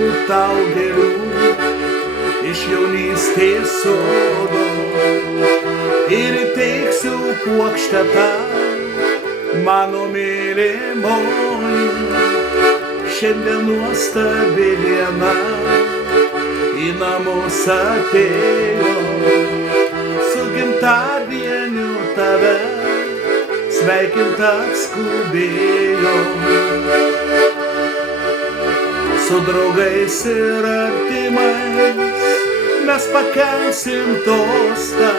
atnešiu tau gėlių iš jaunystės sodo ir įteiksiu puokštę tau, mano mylimoji. Šiandien nuostabi diena į namus atėjo, su gimtadieniu tave sveikint atskubėjo. Su draugais ir artimais mes pakelsim tostą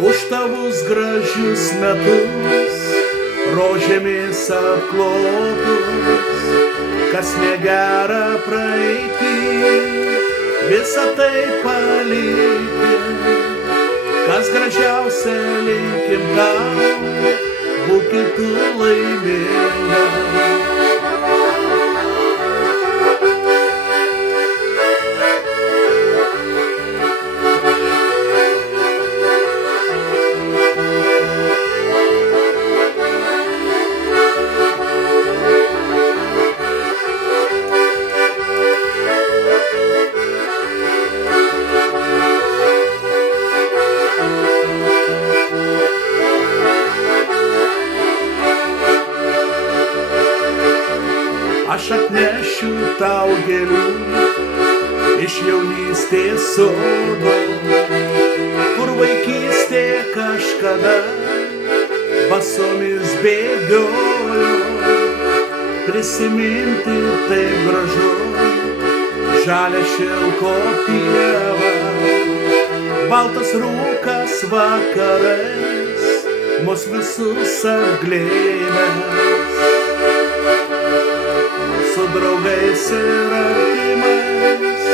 už tavus gražius metus, rožėmis apklotus, kas negera praeitį, visą tai palikim, kas gražiausia linkim tau, būkit tu laiminga. Aš atnešiu tau gėlių iš jaunystės sodo, kur vaikystė kažkada basomis bėgiojo. Prisiminti taip gražu, žalia šilko pieva, baltas rūkas vakarais mus visus apglėbęs. Su draugais ir artimais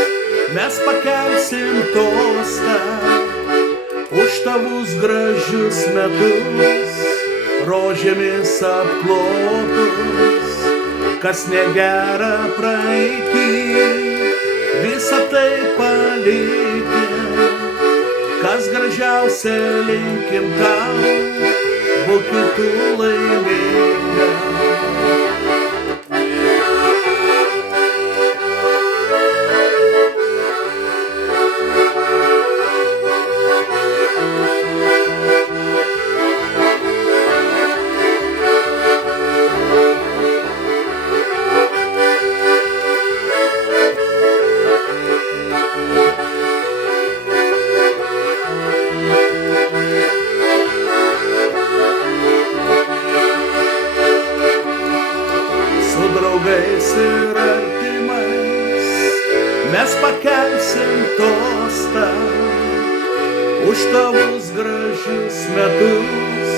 mes pakelsim tostą už tavus gražius metus, rožėmis apklotus, kas negera praeitį, visą tai palikim, kas gražiausia linkim tau, būkit tu laiminga. Draugais ir artimais mes pakelsim tostą už tavus gražius metus,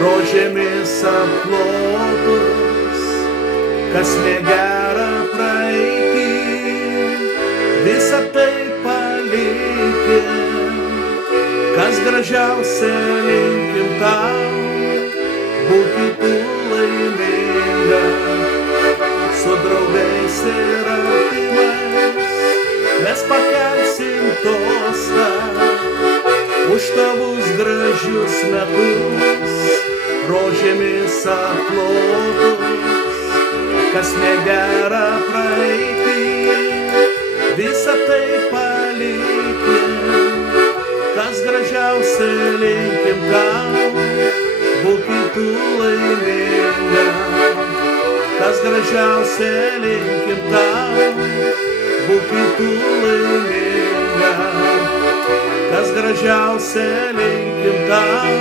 rožėmis apklotus, kas negera praeitį, visą tai palikim, kas gražiausia linkim tau, būkit tu laiminga. Su draugais ir artimais mes pakelsim tostą už tavus gražius metus, rožėmis apklotus, kas negera praeitį, visą tai palikim, kas gražiausia linkim tau, būkit tu laiminga. Kas gražiausia linkim tau, būkit tu laiminga. Kas gražiausia linkim tau,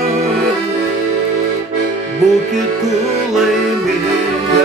būkit tu laiminga.